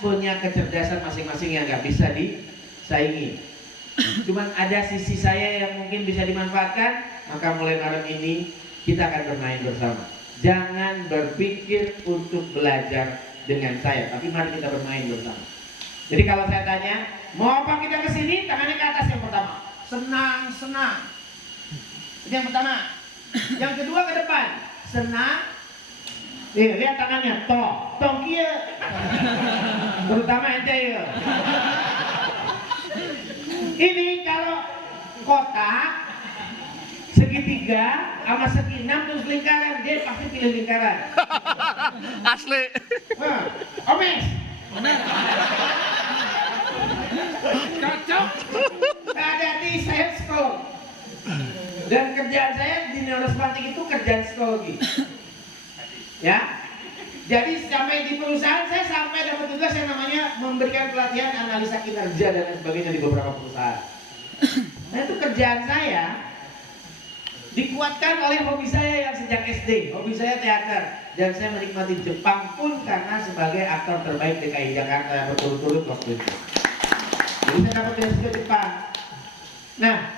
punya kecerdasan masing-masing yang nggak bisa disaingi. Cuman ada sisi saya yang mungkin bisa dimanfaatkan, maka mulai malam ini kita akan bermain bersama. Jangan berpikir untuk belajar dengan saya, tapi mari kita bermain bersama. Jadi kalau saya tanya, mau apa kita kesini? Tangannya ke atas yang pertama. Senang, senang. Itu yang pertama. Yang kedua ke depan. Senang. Lihat tangannya, toh kia. Terutama ente ya. Ini kalau kotak segitiga sama segi 6 terus lingkaran, dia pasti pilih lingkaran. Asli. Omes. Benar. Cocok. Hati-hati, saya psikolog. Dan kerjaan saya di neurosemantik itu kerjaan psikologi. Ya. Jadi sampai di perusahaan saya sampai dapat tugas yang namanya memberikan pelatihan analisa kinerja dan lain sebagainya di beberapa perusahaan. Nah itu kerjaan saya dikuatkan oleh hobi saya yang sejak SD. Hobi saya teater dan saya menikmati Jepang pun karena sebagai aktor terbaik DKI Jakarta berturut-turut waktu itu. Jadi saya dapat beasiswa Jepang. Nah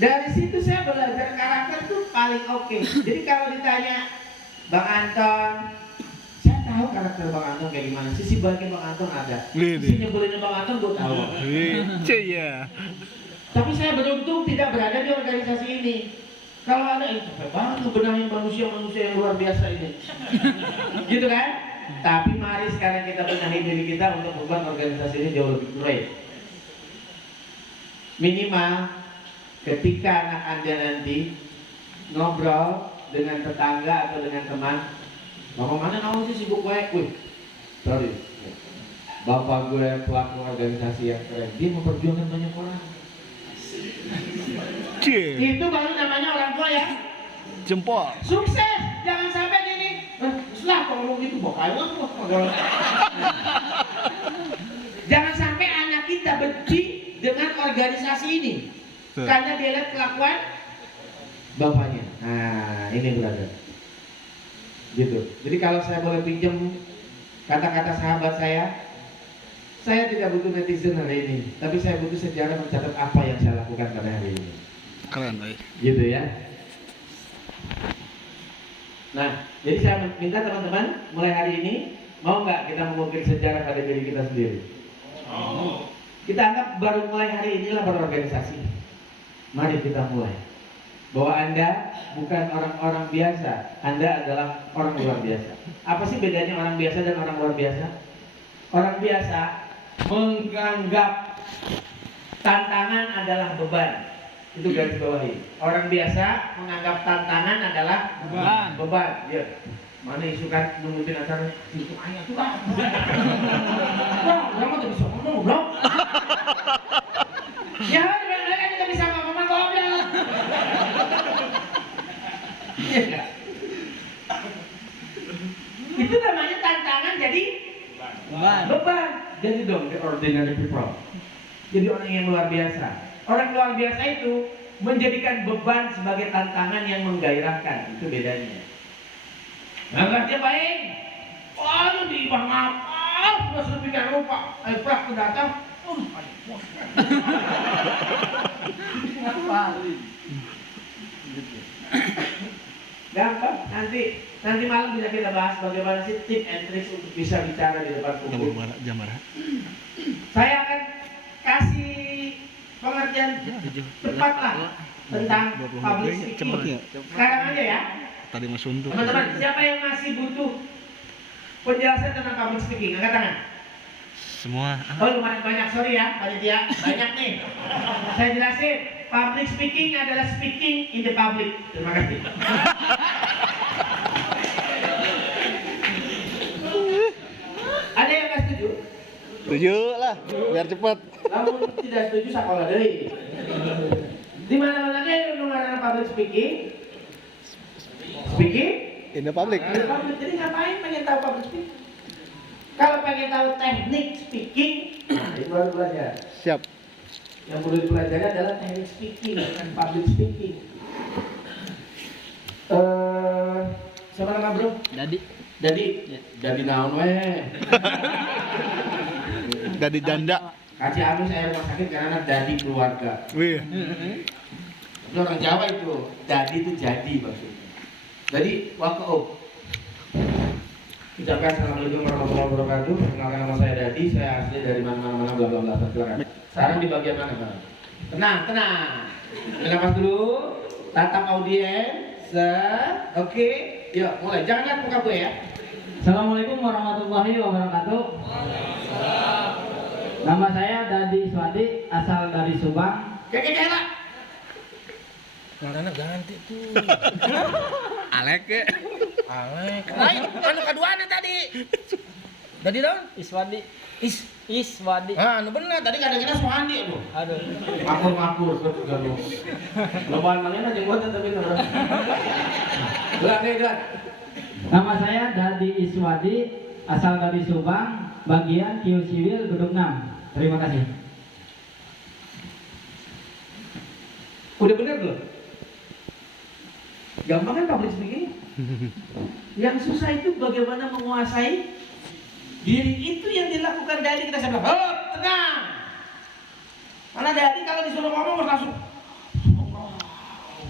dari situ saya belajar karakter itu paling oke. Jadi kalau ditanya Bang Anton, saya tahu karakter Bang Anton kayak gimana. Sisi baiknya Bang Anton ada. Sisi nyebelinnya Bang Anton gue tahu. Iya. Tapi saya beruntung tidak berada di organisasi ini. Kalau ada, capek banget benahin manusia-manusia yang luar biasa ini. Gitu kan? Tapi mari sekarang kita benahi diri kita untuk membuat organisasi ini jauh lebih great. Minimal ketika anak Anda nanti ngobrol dengan tetangga atau dengan teman, mama mana kamu sih sibuk baik? Wih, sorry, bapak gue pelaku organisasi yang keren, dia memperjuangkan banyak orang. Itu baru namanya orang tua ya. Jempol. Sukses, jangan sampai gini. Setelah kalau gitu bokaiwan tuh. Jangan sampai anak kita benci dengan organisasi ini karena dia lihat kelakuan bapaknya. Nah, ini brother. Gitu. Jadi kalau saya boleh pinjam kata-kata sahabat saya tidak butuh netizen hari ini, tapi saya butuh sejarah mencatat apa yang saya lakukan pada hari ini. Keren, baik. Gitu ya. Nah, jadi saya minta teman-teman mulai hari ini mau nggak kita mengukir sejarah pada diri kita sendiri? Kita anggap baru mulai hari inilah berorganisasi. Mari kita mulai. Bahwa Anda bukan orang-orang biasa, Anda adalah orang luar biasa. Apa sih bedanya orang biasa dan orang luar biasa? Orang biasa menganggap tantangan adalah beban. Itu garis bawahi. Orang biasa menganggap tantangan adalah beban. Ya. Mana isukan nungguin acara itu ayah tuh kan. Wah, kamu tuh bisa ngomong goblok. Ya, mereka kita bisa ngomong goblok. Iya. Itu namanya tantangan jadi beban. Jadi dong the ordinary people. Jadi orang yang luar biasa. Orang luar biasa itu menjadikan beban sebagai tantangan yang menggairahkan. Itu bedanya. Nggak dia baik. Aduh di bang apa? Sudah sedemikian rupa. Prak tuh datang. Ngapain? Gampang. Nanti malam bisa kita bahas bagaimana sih tip and tricks untuk bisa bicara di depan publik. Saya akan kasih pengertian cepat lah tentang public speaking. Sekarang aja ya. Tadi Mas Untuk. Teman-teman, siapa yang masih butuh penjelasan tentang public speaking? Angkat tangan. Semua. Oh lumayan banyak, sorry ya panitia, banyak nih. Saya jelasin, public speaking adalah speaking in the public. Terima kasih. Ada yang nggak setuju? Setuju lah, biar cepat. Namun tidak setuju sekolah deh. Di mana-mana aja mengenai public speaking. Speaking In the public. in the public. Jadi ngapain pengen tahu public speaking? Kalau pengen tahu teknik speaking, nah itu harus belajar. Siap. Yang perlu dipelajari adalah teknik speaking, bukan public speaking. Siapa nama bro? Jadi Jadi naon weh. Jadi janda. Kasih Amin saya rumah sakit karena jadi keluarga. Wih. Itu orang Jawa itu, jadi itu jadi maksudnya. Jadi wakaf. Ucapkan assalamualaikum warahmatullahi wabarakatuh. Kenalkan nama saya Dadi, saya asli dari mana bla bla bla. Silakan. Sekarang di bagian mana Bang? Tenang. Nafas dulu. Tatap audiens. Oke. Yuk mulai. Jangan lihat muka gue ya. Assalamualaikum warahmatullahi wabarakatuh. Nama saya Dadi Iswadi, asal dari Subang. Kayak lah. Karena ganti tuh. Alek ke. Alek. Lain, anu keduanya tadi. Tadi dong? Iswadi. Iswadi. Ah, anu bener. Tadi kadang-kadang Suhandi lu. Aduh. Makur juga lu. Lo bahan mana aja gua tapi terus. Gerak. Nama saya Dadi Iswadi, asal dari Subang, bagian Q Civil Gedung 6. Terima kasih. Udah bener belum? Gampang kan public speaking? Yang susah itu bagaimana menguasai diri, itu yang dilakukan Dadi. Kita bilang, "Hop, tenang." Mana Dadi kalau disuruh ngomong harus langsung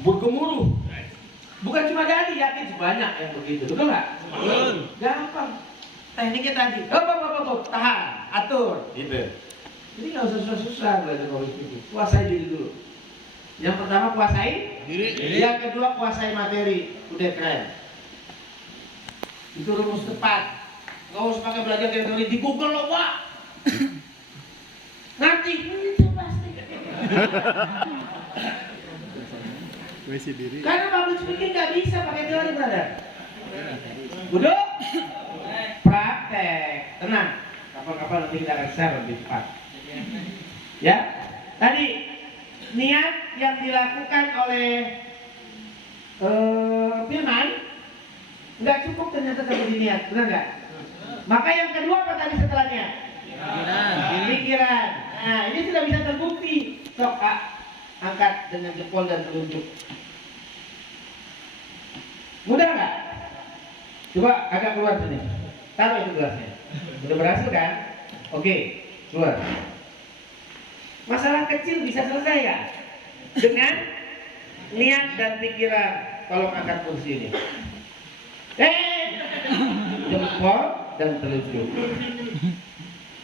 bergemuruh. Bukan cuma Dadi, yakin banyak yang begitu. Betul nggak? Gampang. Tekniknya tadi. Hop, tahan, atur, gitu. Jadi nggak usah susah-susah belajar public speaking. Kuasai diri dulu. Yang pertama kuasai diri. Yang kedua kuasai materi. Udah keren. Itu rumus tepat. Nggak usah pakai belajar teori di Google loh, Pak. Ngerti? Itu pasti. Kuasai diri. Karena public speaking nggak bisa pakai teori, brother. Duduk. Praktek. Tenang. Kapan-kapan nanti kita akan share lebih cepat. Ya. Tadi niat yang dilakukan oleh Firman nggak cukup ternyata seperti niat, benar nggak? Maka yang kedua apa tadi setelah niat? Pikiran. Nah ini sudah bisa terbukti. Sok angkat dengan jempol dan telunjuk. Mudah nggak? Coba agak keluar sini. Taruh itu gelasnya. Udah berhasil kan? Oke, keluar. Masalah kecil bisa selesai ya? Dengan niat dan pikiran. Tolong angkat kursi ini. Jempol dan telunjuk.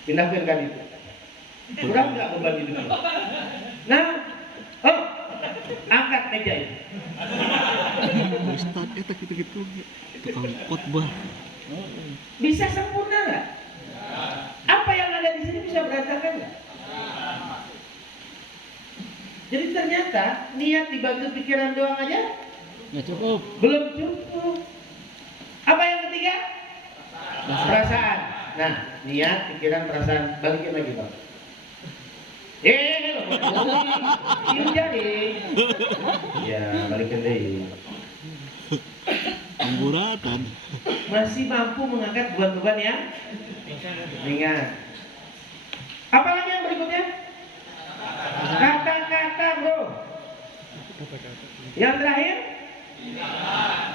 Pindahkan itu. Kurang nggak beban hidup? Nah, angkat meja ini. Ustaz eta gitu-gitu. Tukang khotbah. Bisa sempurna nggak? Apa yang ada di sini bisa berantakan nggak? Jadi ternyata niat dibantu pikiran doang aja Ya cukup. belum cukup. Apa yang ketiga? Perasaan. Nah, niat, pikiran, perasaan, balikin lagi Bang. Ini jadi. Ya, balikin deh. Amburatan. Masih mampu mengangkat beban-beban yang ringan. Apa lagi yang berikutnya? Kata-kata bro. Yang terakhir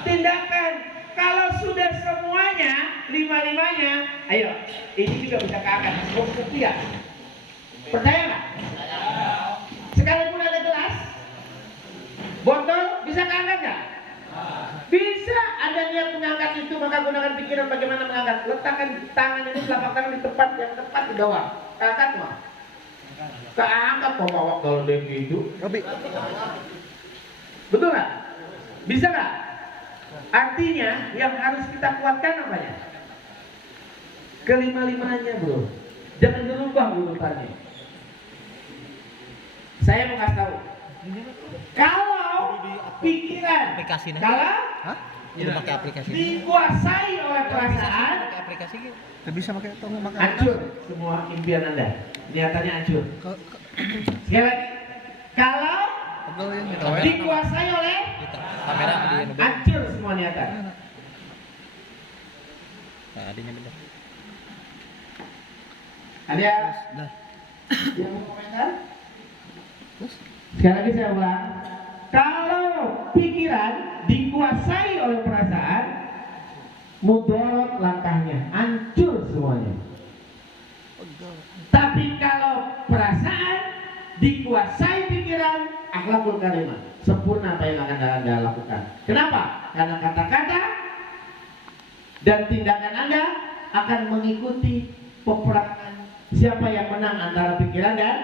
tindakan. Kalau sudah semuanya, lima-limanya, ayo, ini juga bisa keangkat. Rupiah. Percaya nggak? Sekalipun ada gelas, botol, bisa keangkat nggak? Bisa. Ada niat mengangkat itu, maka gunakan pikiran bagaimana mengangkat. Letakkan tangan ini, telapak tangan di tempat yang tepat di bawah. Angkat mah. Keangkat bawa kalau dia gitu. Betul nggak? Bisa nggak? Artinya yang harus kita kuatkan apanya? Kelima-limanya bro. Jangan dirubah urutannya. Saya mau kasih tahu. Kalau pikiran, kalau pakai aplikasi. dikuasai oleh perasaan, Pakai aplikasi gitu. Tidak bisa pakai tong makan. hancur semua impian Anda. Niatannya hancur. Sekali lagi. Kalau dikuasai oleh Kamera di hancur semua niatan. Nah, adanya bener. Ada yang mau komentar? Sekali lagi saya ulang. Kalau pikiran dikuasai oleh perasaan, mudorot langkahnya, hancur semuanya. Tapi kalau perasaan dikuasai pikiran, akhlakul karimah, sempurna apa yang akan Anda lakukan. Kenapa? Karena kata-kata dan tindakan Anda akan mengikuti peperangan siapa yang menang antara pikiran dan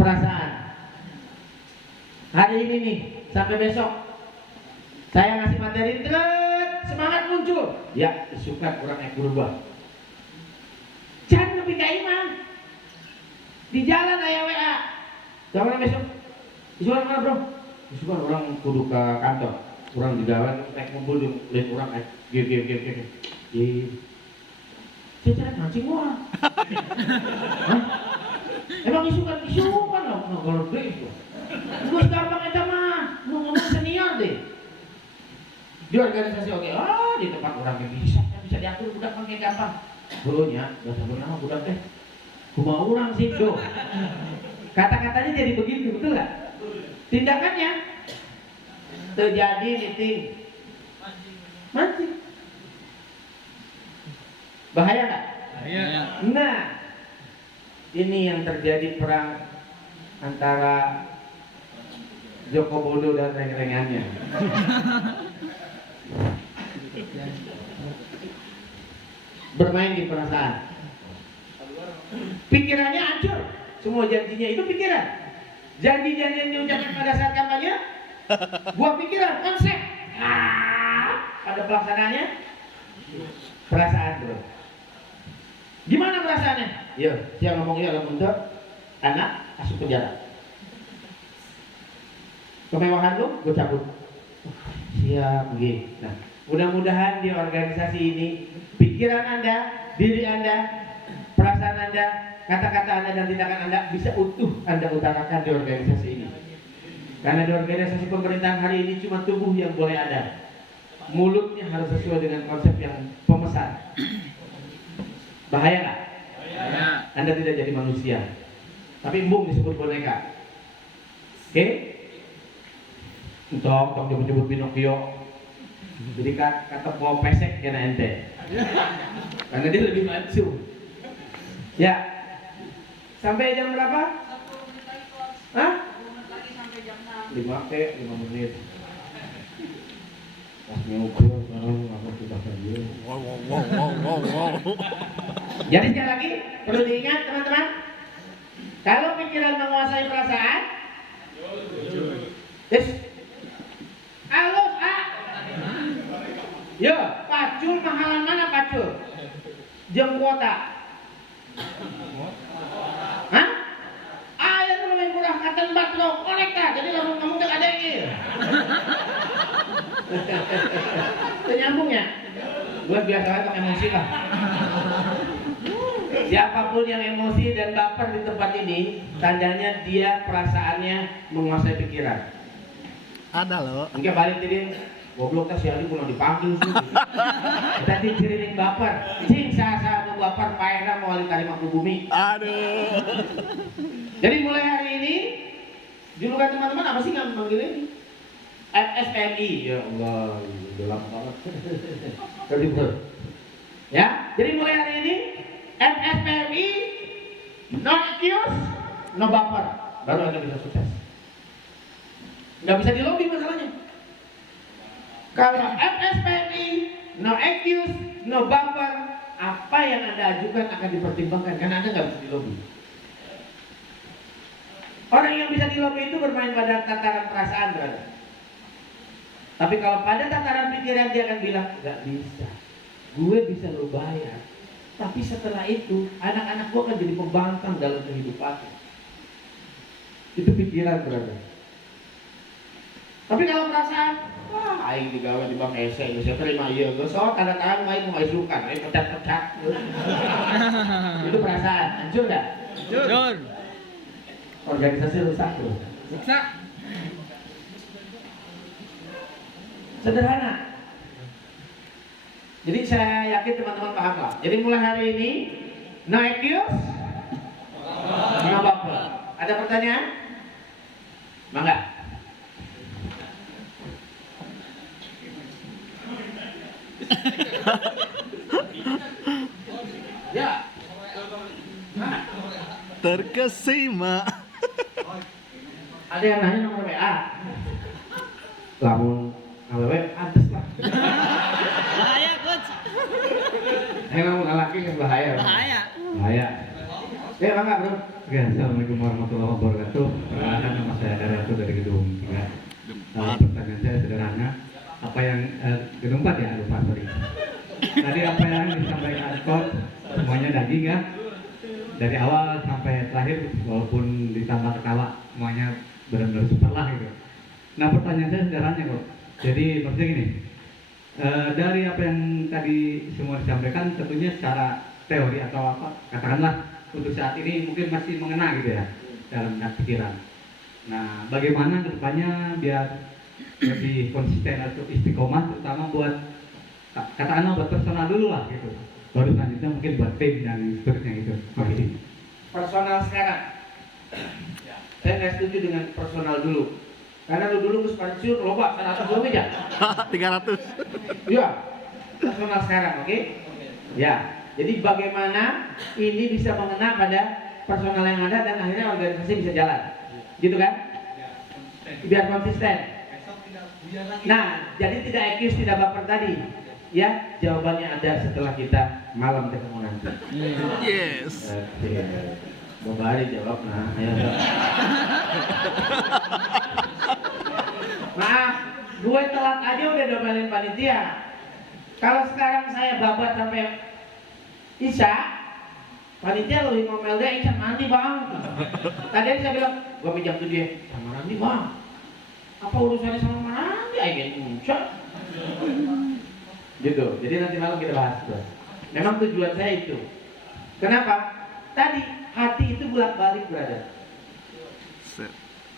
perasaan. Hari ini nih, sampai besok saya ngasih materi, semangat muncul. Ya, suka kurang berubah. Jangan lebih ke iman. Di jalan ayah WA. Jangan besok. Isuan mana bro? Isuan orang kudu ke kantor. Orang di jalan naik mobil lihat orang gini. Saya cari mancing gua. Hah? Emang isukan lah. Kalau itu. Gue gampang aja mah. Mau ngomong senior deh. Di organisasi oke. Di tempat orang yang bisa diatur budak pakai gampang. Dulunya, bahasa bernama budak teh. Kuma orang sih do. Kata-katanya jadi begitu, betul nggak? Tindakannya terjadi meeting mancing. Bahaya nggak? Bahaya. Nah, ini yang terjadi perang antara Joko Bodo dan reng-rengannya. Bermain di perasaan. Pikirannya hancur. Semua janjinya itu pikiran. Janji-janji yang diucapkan pada saat kampanye, buah pikiran, konsep. Ada pelaksanaannya, perasaan bro. Gimana perasaannya? Ya, siang ngomongnya dalam bentuk anak masuk penjara. Kemewahan lu, gue cabut. Siap, gitu. Nah, mudah-mudahan di organisasi ini pikiran Anda, diri Anda, perasaan Anda, kata-kata Anda dan tindakan Anda bisa utuh Anda utarakan di organisasi ini. Karena di organisasi pemerintahan hari ini cuma tubuh yang boleh ada. Mulutnya harus sesuai dengan konsep yang pemesan. Bahaya nggak? Bahaya. Anda tidak jadi manusia. Tapi embung disebut boneka. Oke? Tong nyebut-nyebut Pinocchio. Jadi kata bawa pesek kena ente. Karena dia lebih maju. Ya. Sampai jam berapa? 10 menit lagi keluar. Hah? 10 menit lagi sampai jam 6. 5 menit. Pas ngobrol sekarang apa kita kerja. Wow. Jadi sekali lagi perlu diingat teman-teman. Kalau pikiran menguasai perasaan, halus Yo, pacul mahalan mana pacul? Jeng kuota. Hah? Ayah tuh lebih murah katan batrok konek ta. Jadi langsung kamu tak ada ini. Itu nyambung ya? Gue biasa aja emosi lah. Siapapun yang emosi dan baper di tempat ini, tandanya dia perasaannya menguasai pikiran. Ada loh. Mungkin balik tadi, goblok tas siali pulang dipanggil sih. Tadi cirining baper, cing sasa nu baper paena mau kali kalimat bumi. Aduh. Jadi mulai hari ini, julukan teman-teman apa sih nggak manggil ini? FSPMI, ya Allah, udah lama banget. Tadi betul. Ya, jadi mulai hari ini FSPMI, no excuse, no baper, baru Anda bisa sukses. Nggak bisa di lobby masalahnya. Kalau FSPMI, no excuse, no baper, apa yang Anda ajukan akan dipertimbangkan karena Anda nggak bisa di lobby. Orang yang bisa di lobby itu bermain pada tataran perasaan, brother. Tapi kalau pada tataran pikiran dia akan bilang, nggak bisa. Gue bisa lo bayar. Tapi setelah itu, anak-anak gue akan jadi pembangkang dalam kehidupannya. Itu pikiran, brother. Tapi kalau perasaan, wah, aing digawe di bang ese, saya terima iya, gue soal tanda tangan, aing mau isukan, aing pecat-pecat. Itu perasaan, hancur nggak? Hancur. Organisasi rusak tuh. Rusak. Sederhana. Jadi saya yakin teman-teman paham lah. Jadi mulai hari ini, no excuse, no baper. Ada pertanyaan? Mangga. Ya. Terkesima. Ada yang nanya nomor WA. Lamun awewe antes lah. Bahaya, Coach. Lamun laki yang bahaya. Bahaya. Bahaya. Bangga, Bro. Oke, Assalamualaikum warahmatullahi wabarakatuh. Perkenalkan nama saya Daryanto dari Gedung 3. Pertanyaan saya sederhana. Apa yang Gedung 4 ya? Lupa, sorry. Tadi apa yang disampaikan Coach semuanya daging ya? Dari awal sampai terakhir, walaupun ditambah ketawa, semuanya benar-benar super lah gitu. Nah, pertanyaan saya sederhana kok. Jadi maksudnya gini, dari apa yang tadi semua disampaikan, tentunya secara teori atau apa, katakanlah untuk saat ini mungkin masih mengena gitu ya dalam pikiran. Nah, bagaimana kedepannya biar lebih konsisten atau istiqomah, terutama buat katakanlah buat personal dulu lah gitu. Baru selanjutnya mungkin buat tim dan seterusnya gitu. Makasih. Personal sekarang. Saya nggak setuju dengan personal dulu. Karena dulu Gus Pansur loba 100 lebih ya. 300. Iya. Personal sekarang, oke? Ya. Jadi bagaimana ini bisa mengena pada personal yang ada dan akhirnya organisasi bisa jalan. Gitu kan? Biar konsisten. Nah, jadi tidak excuse, tidak baper tadi. Ya, jawabannya ada setelah kita malam ketemu nanti. Yes. Oke. Bobari jawab, nah, ayo. Maaf, gue telat aja udah domelin panitia. Kalau sekarang saya babat sampai Isya, panitia lebih ngomel deh, Isya mandi bang. Tadi saya bilang, gue pinjam tuh dia, sama mandi bang. Apa urusannya sama mandi? Ayo Isya. Gitu, jadi nanti malam kita bahas tuh. Memang tujuan saya itu. Kenapa? Tadi hati itu bolak-balik berada.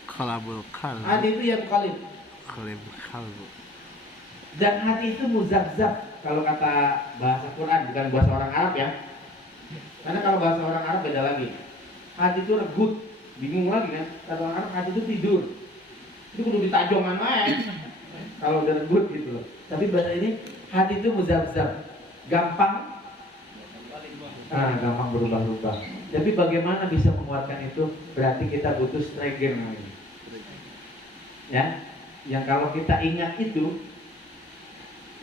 Kalabul kalbu. Hati itu yang kalib. Kalabul kalbu. Dan hati itu muzabzab. Kalau kata bahasa Quran, bukan bahasa orang Arab ya. Karena kalau bahasa orang Arab beda lagi. Hati itu regut, bingung lagi kan. Kata orang Arab hati itu tidur. Itu kudu ditajongan main. Kalau udah regut gitu loh. Tapi bahasa ini hati itu muzabzab, gampang berubah-ubah. Tapi bagaimana bisa menguatkan itu? Berarti kita butuh strategi namanya. Ya, yang kalau kita ingat itu,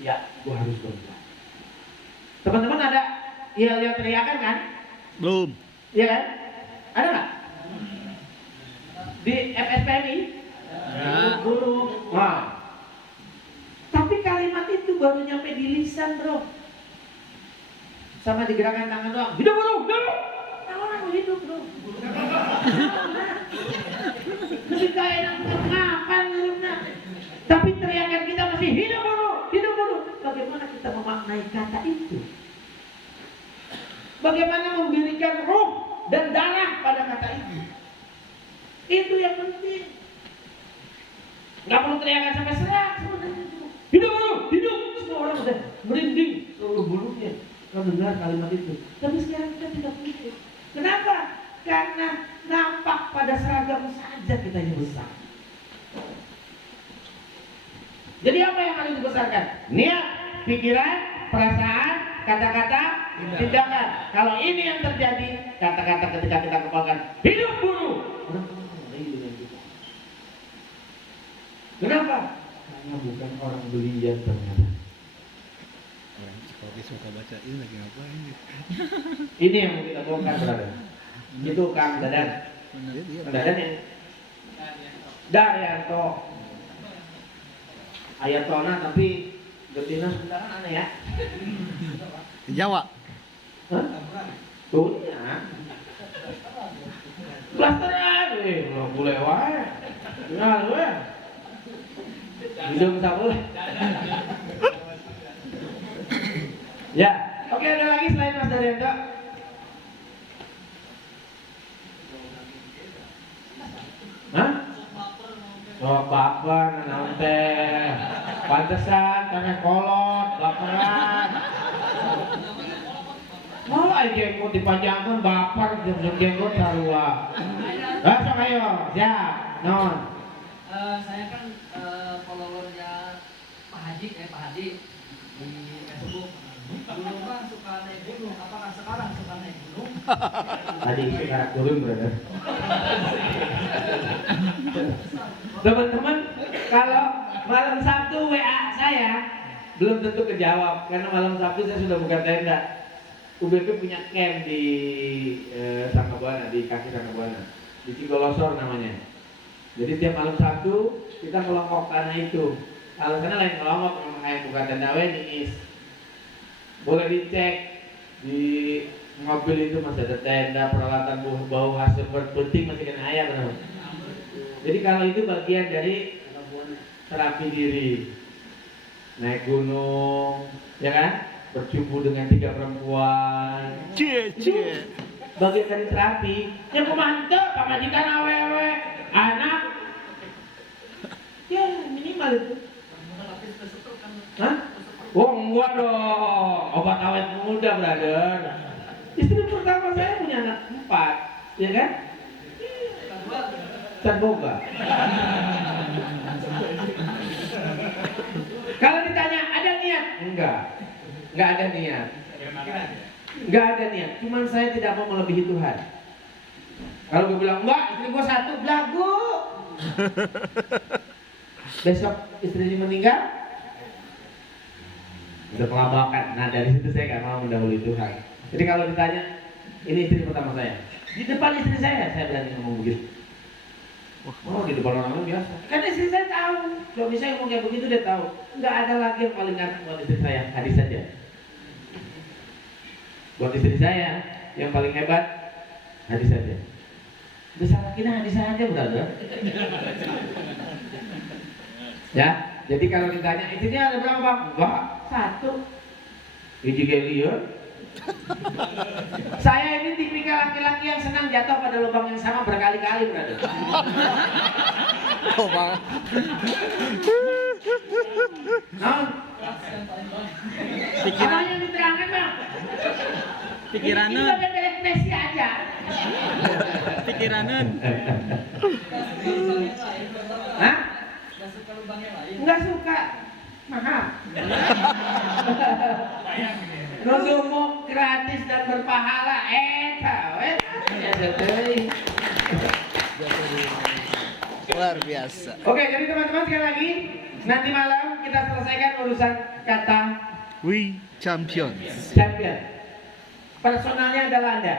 ya, gua harus berubah. Teman-teman ada yang teriakan kan? Belum. Iya kan? Ada nggak? Di FSPMI? Ya. Guru. Wah. Tapi kalimat itu baru nyampe di lisan, bro. Sama digerakkan tangan doang. Hidup, bro, hidup. Orang hidup, bro. Lebih kayak enak ngapain hidupnya. Tapi teriakan kita masih hidup, bro, hidup, bro. Bagaimana kita memaknai kata itu? Bagaimana memberikan ruh dan darah pada kata itu? Itu yang penting. Nggak perlu teriakan sampai serak sebenarnya. Hidup, bro, hidup. Semua orang udah merinding seluruh bulunya kalau dengar kalimat itu. Tapi sekarang kita tidak begitu. Kenapa? Karena nampak pada seragam saja kita yang besar. Jadi apa yang harus dibesarkan? Niat, pikiran, perasaan, kata-kata, tindakan. Kalau ini yang terjadi, kata-kata ketika kita kepalkan hidup buru. Kenapa? Karena bukan orang belian ternyata. Kopi suka baca ini lagi ngapain? Ini yang mau kita bongkar, brother. Itu Kang Dadan. Kang Dadan ya? Daryanto. Ayatona tapi getina sebentar aneh ya. Jawa. Hah? Tuh ya. Blasteran, lo boleh wae. Nah, lu ya. Hidung sabul. Ya, oke, ada lagi selain Mas Daryanto? Hah? Oh, baper, nanti. Pantesan, karena kolot, baperan. Mau aja jenggot dipanjangkan, baper, jenggot sarua. Langsung ayo, siap, non. Saya kan followernya Pak Haji, Pak Haji di Facebook. Dulu kan suka naik gunung, apakah sekarang suka naik gunung? Tadi suka turun brother. Teman-teman, kalau malam Sabtu WA saya belum tentu kejawab karena malam Sabtu saya sudah buka tenda. UBP punya camp di Sangkabuana, di kaki Sangkabuana, di Cigolosor namanya. Jadi tiap malam Sabtu kita melongkok tanah itu. Alasannya lain melongkok, memang kayak buka tenda Wenis. Boleh dicek di mobil itu masih ada tenda, peralatan bau hasil berputing masih kena ayam benar. Jadi kalau itu bagian dari terapi diri, naik gunung, ya kan? Berjumpa dengan 3 perempuan. Cie. Bagian dari terapi. Ya pemantau, pamajikan awewe, anak. Ya minimal itu. Hah? Oh enggak dong, obat awet muda brother. Istri pertama saya punya anak 4, ya kan? Boga. Kalau ditanya ada niat? Enggak ada niat. Enggak ada niat. Cuman saya tidak mau melebihi Tuhan. Kalau gue bilang enggak, istri gue 1, belagu. Besok istri meninggal, udah pelabakan. Nah dari situ saya nggak mau mendahului Tuhan. Jadi kalau ditanya, ini istri pertama saya. Di depan istri saya berani ngomong begitu. Oh di depan orang lain biasa. Kan istri saya tahu, suami saya ngomong kayak begitu dia tahu. Nggak ada lagi yang paling ganteng buat istri saya, hadis saja. Buat istri saya yang paling hebat, hadis saja. Besar kita hadis saja brother. Ya, jadi kalau ditanya istrinya ada berapa bang? Enggak, 1. Biji gelion. Saya ini tipikal laki-laki yang senang jatuh pada lubang yang sama berkali-kali brother. Oh, Bang. Nah, apa yang diterangkan bang? Pikiranan. Ini bagian dari ekspresi aja. Pikiranan. Hah? Nggak suka lubang yang lain. Enggak suka. Mahal. Nusumuk gratis dan berpahala. Ya betul. Luar biasa. Oke, jadi teman-teman sekali lagi nanti malam kita selesaikan urusan kata We champions. champion. Personalnya adalah Anda.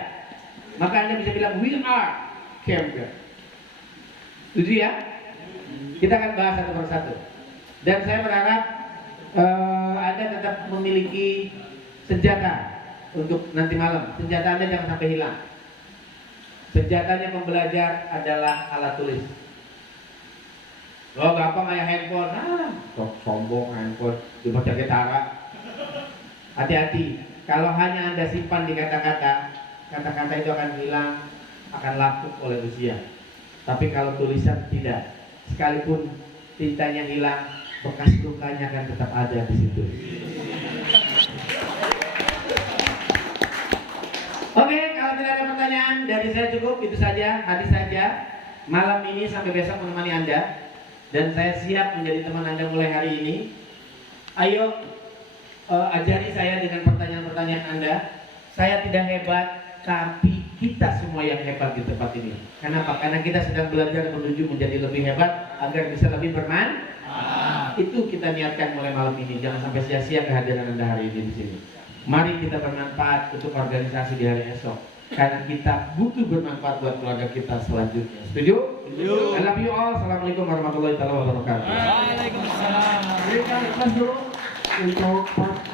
Maka Anda bisa bilang we are champion. Setuju ya? Kita akan bahas satu persatu. Dan saya berharap Anda tetap memiliki senjata untuk nanti malam. Senjata Anda jangan sampai hilang. Senjatanya pembelajar adalah alat tulis. Oh gampang kayak handphone, sombong handphone, dibaca gitara. Hati-hati, kalau hanya Anda simpan di kata-kata, kata-kata itu akan hilang, akan lapuk oleh usia. Tapi kalau tulisan tidak, sekalipun tintanya hilang, bekas lukanya akan tetap ada di situ. Oke, kalau tidak ada pertanyaan dari saya cukup, itu saja, hadis saja. Malam ini sampai besok menemani Anda. Dan saya siap menjadi teman Anda mulai hari ini. Ayo ajari saya dengan pertanyaan-pertanyaan Anda. Saya tidak hebat, tapi kita semua yang hebat di tempat ini. Kenapa? Karena kita sedang belajar menuju menjadi lebih hebat agar bisa lebih bermanfaat. Itu kita niatkan mulai malam ini. Jangan sampai sia-sia kehadiran Anda hari ini di sini. Mari kita bermanfaat untuk organisasi di hari esok. Karena kita butuh bermanfaat buat keluarga kita selanjutnya. Setuju? Setuju. I love you all. Assalamualaikum warahmatullahi wabarakatuh. Waalaikumsalam. Berikan ikhlas dulu untuk